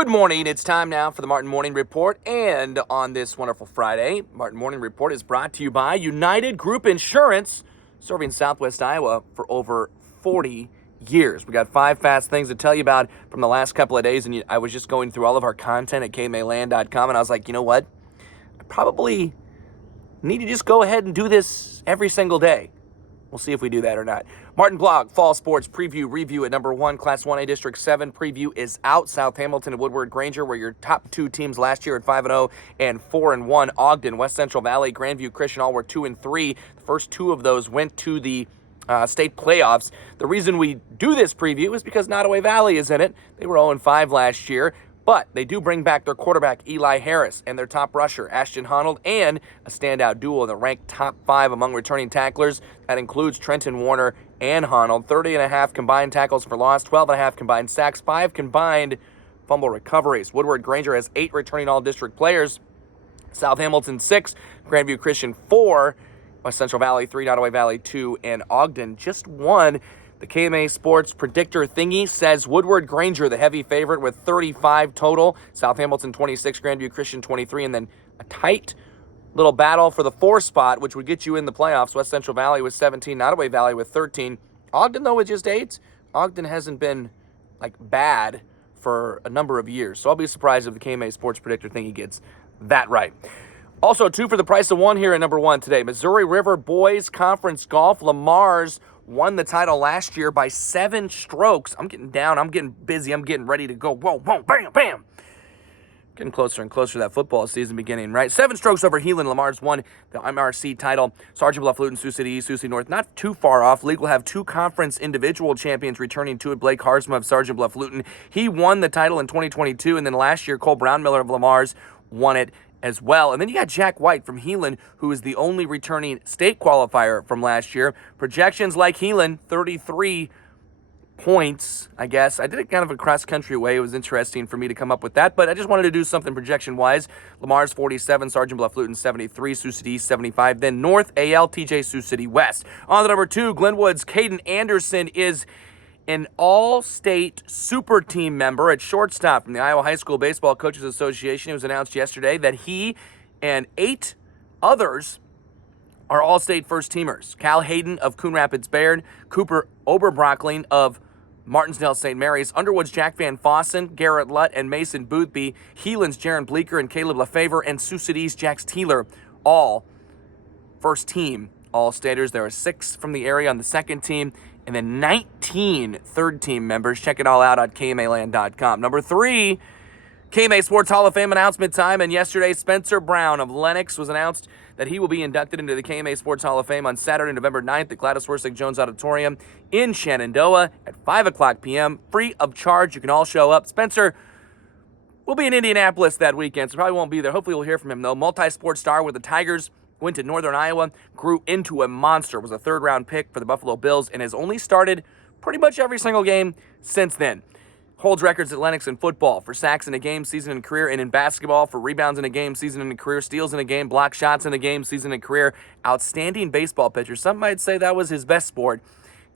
Good morning. It's time now for the Martin Morning Report. And on this wonderful Friday, Martin Morning Report is brought to you by United Group Insurance, serving Southwest Iowa for over 40 years. We got 5 fast things to tell you about from the last couple of days. And I was just going through all of our content at KMAland.com, and I was like, you know what? I probably need to just go ahead and do this every single day. We'll see if we do that or not. Martin Blog, Fall Sports Preview Review at number 1. Class 1A District 7 preview is out. South Hamilton and Woodward Granger were your top 2 teams last year at 5-0 and 4-1. Ogden, West Central Valley, Grandview Christian all were 2-3. The first 2 of those went to the state playoffs. The reason we do this preview is because Nottoway Valley is in it. They were 0-5 last year. But they do bring back their quarterback, Eli Harris, and their top rusher, Ashton Honnold, and a standout duo in the ranked top 5 among returning tacklers. That includes Trenton Warner and Honnold. 30.5 combined tackles for loss, 12.5 combined sacks, 5 combined fumble recoveries. Woodward Granger has 8 returning all-district players. South Hamilton 6, Grandview Christian 4, West Central Valley 3, Nottoway Valley 2, and Ogden just 1. The KMA Sports Predictor thingy says Woodward Granger, the heavy favorite, with 35 total. South Hamilton 26, Grandview Christian 23, and then a tight little battle for the 4 spot, which would get you in the playoffs. West Central Valley with 17, Nottoway Valley with 13. Ogden, though, with just 8. Ogden hasn't been, bad for a number of years. So I'll be surprised if the KMA Sports Predictor thingy gets that right. Also, 2 for the price of 1 here at number 1 today. Missouri River Boys Conference Golf. Lamar's won the title last year by 7 strokes. I'm getting down. I'm getting busy. I'm getting ready to go. Whoa, whoa, bam, bam. Getting closer and closer to that football season beginning, right? 7 strokes over Heelan. Lamar's won the MRC title. Sergeant Bluff, Luton, Sioux City East, Sioux City North, not too far off. League will have 2 conference individual champions returning to it. Blake Harsma of Sergeant Bluff, Luton. He won the title in 2022, and then last year, Cole Brownmiller of Lamar's won it as well. And then you got Jack White from Heelan, who is the only returning state qualifier from last year. Projections like Heelan, 33 points, I guess. I did it kind of a cross-country way. It was interesting for me to come up with that, but I just wanted to do something projection-wise. Lamar's 47, Sergeant Bluff Luton 73, Sioux City East 75, then North AL, TJ Sioux City West. On to number 2, Glenwood's Caden Anderson is an all-state super team member at shortstop from the Iowa High School Baseball Coaches Association. It was announced yesterday that he and 8 others are all-state first-teamers. Cal Hayden of Coon Rapids Bayard, Cooper Oberbrockling of Martinsdale St. Mary's, Underwood's Jack Van Fossen, Garrett Lutt, and Mason Boothby, Heelan's Jaron Bleeker and Caleb LaFavor, and Sioux City's Jax Teeler, all first-team all-staters. There are 6 from the area on the second team, and then 19 third-team members. Check it all out on KMAland.com. Number 3, KMA Sports Hall of Fame announcement time, and yesterday Spencer Brown of Lennox was announced that he will be inducted into the KMA Sports Hall of Fame on Saturday, November 9th at Gladys Wersick Jones Auditorium in Shenandoah at 5 o'clock p.m., free of charge. You can all show up. Spencer will be in Indianapolis that weekend, so probably won't be there. Hopefully we'll hear from him, though. Multi-sport star with the Tigers, went to Northern Iowa, grew into a monster, was a 3rd-round pick for the Buffalo Bills, and has only started pretty much every single game since then. Holds records at Lennox in football for sacks in a game, season, and career, and in basketball for rebounds in a game, season, and career, steals in a game, block shots in a game, season, and career. Outstanding baseball pitcher. Some might say that was his best sport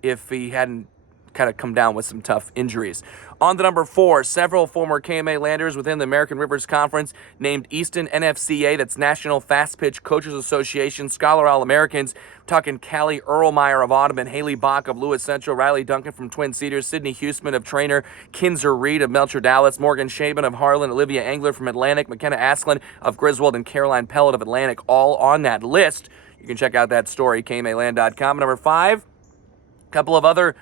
if he hadn't kind of come down with some tough injuries. On to number 4, several former KMA landers within the American Rivers Conference named Easton NFCA, that's National Fast Pitch Coaches Association, Scholar All-Americans. We're talking Callie Erlmeyer of Audubon, Haley Bach of Lewis Central, Riley Duncan from Twin Cedars, Sydney Huseman of Trainer, Kinzer Reed of Melcher Dallas, Morgan Shaban of Harlan, Olivia Engler from Atlantic, McKenna Asklin of Griswold, and Caroline Pellet of Atlantic, all on that list. You can check out that story, KMAland.com. Number 5, a couple of other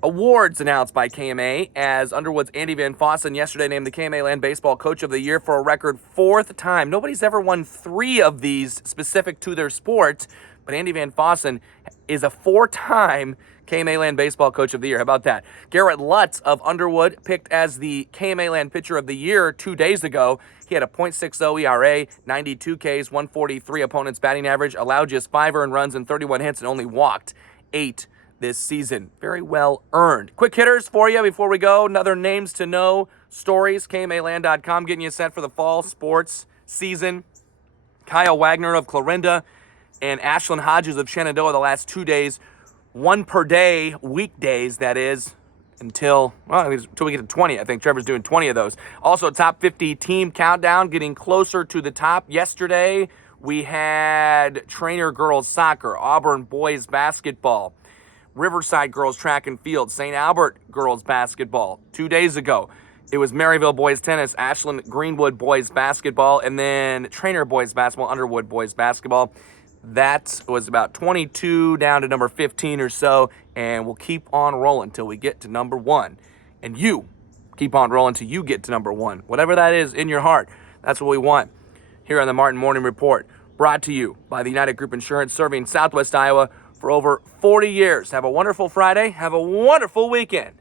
awards announced by KMA, as Underwood's Andy Van Fossen yesterday named the KMA Land Baseball Coach of the Year for a record 4th time. Nobody's ever won 3 of these specific to their sport, but Andy Van Fossen is a 4-time KMA Land Baseball Coach of the Year. How about that? Garrett Lutz of Underwood, picked as the KMA Land Pitcher of the Year 2 days ago. He had a .60 ERA, 92 Ks, 143 opponent's batting average, allowed just 5 earned runs and 31 hits, and only walked 8 this season. Very well earned. Quick hitters for you before we go. Another names to know stories. KMAland.com getting you set for the fall sports season. Kyle Wagner of Clarinda and Ashlyn Hodges of Shenandoah the last 2 days. 1 per day, weekdays that is. until we get to 20. I think Trevor's doing 20 of those. Also, top 50 team countdown, getting closer to the top. Yesterday, we had Trainer girls soccer, Auburn boys basketball, Riverside girls track and field, St. Albert girls basketball. 2 days ago, it was Maryville boys tennis, Ashland Greenwood boys basketball, and then Trainer boys basketball, Underwood boys basketball. That was about 22 down to number 15 or so, and we'll keep on rolling until we get to number 1. And you keep on rolling until you get to number 1. Whatever that is in your heart, that's what we want here on the Martin Morning Report, brought to you by the United Group Insurance, serving Southwest Iowa for over 40 years. Have a wonderful Friday. Have a wonderful weekend.